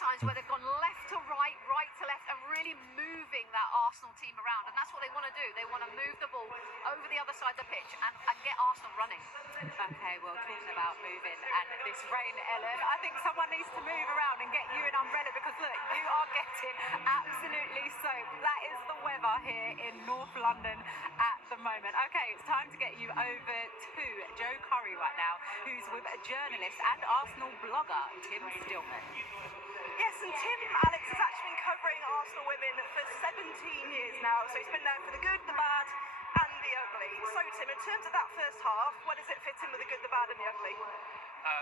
times where they've gone left to right, right to left, and really moving that Arsenal team around. And that's what they want to do. They want to move the ball over the other side of the pitch and get Arsenal running. Okay, well, talking about moving and this rain, Ellen, I think someone needs to move around and get you an umbrella because, look, you are getting absolutely soaked. That is the weather here in North London at the moment. Okay, it's time to get you over to Joe Curry right now, who's with a journalist and Arsenal blogger, Tim Stillman. Yes, and Tim, Alex, has actually been covering Arsenal women for 17 years now, so he's been there for the good, the bad and the ugly. So, Tim, in terms of that first half, where does it fit in with the good, the bad and the ugly?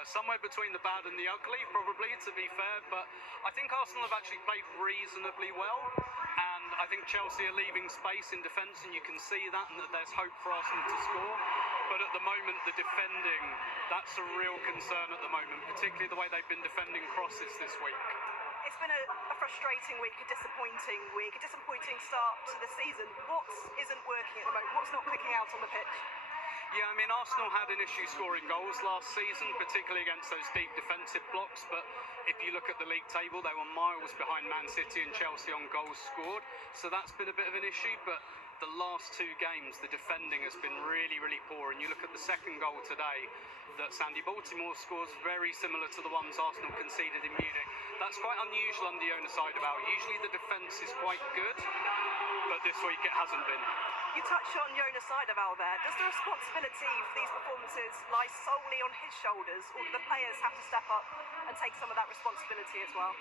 Somewhere between the bad and the ugly, probably, to be fair, but I think Arsenal have actually played reasonably well, and I think Chelsea are leaving space in defence, and you can see that, and that there's hope for Arsenal to score. But at the moment, the defending, that's a real concern at the moment, particularly the way they've been defending crosses this week. It's been a frustrating week, a disappointing start to the season. What isn't working at the moment? What's not clicking out on the pitch? Yeah, I mean, Arsenal had an issue scoring goals last season, particularly against those deep defensive blocks, but if you look at the league table, they were miles behind Man City and Chelsea on goals scored, so that's been a bit of an issue, but the last two games, the defending has been really, really poor, and you look at the second goal today that Sandy Baltimore scores, very similar to the ones Arsenal conceded in Munich. That's quite unusual under Jonas Eidevall. Usually the defence is quite good, but this week it hasn't been. You touched on Jonas Eidevall there. Does the responsibility for these performances lie solely on his shoulders, or do the players have to step up and take some of that responsibility as well?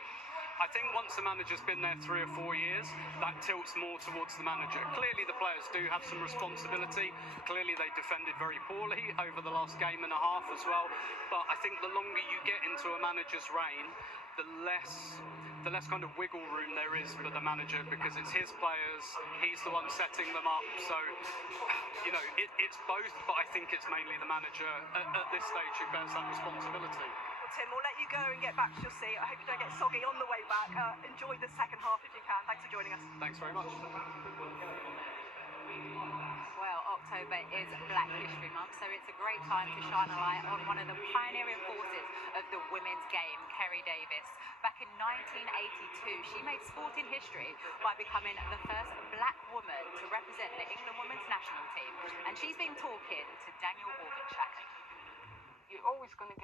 I think once the manager's been there 3 or 4 years, that tilts more towards the manager. Clearly the players do have some responsibility. Clearly they defended very poorly over the last game and a half as well. But I think the longer you get into a manager's reign, the less kind of wiggle room there is for the manager, because it's his players, he's the one setting them up. So, you know, it's both, but I think it's mainly the manager at this stage who bears that responsibility. Tim, we'll let you go and get back to your seat. I hope you don't get soggy on the way back. Enjoy the second half if you can. Thanks for joining us. Thanks very much. Well, October is Black History Month, so it's a great time to shine a light on one of the pioneering forces of the women's game, Kerry Davis. Back in 1982, she made sporting history by becoming the first black woman to represent the England women's national team. And she's been talking to Daniel Organ. You're always going to get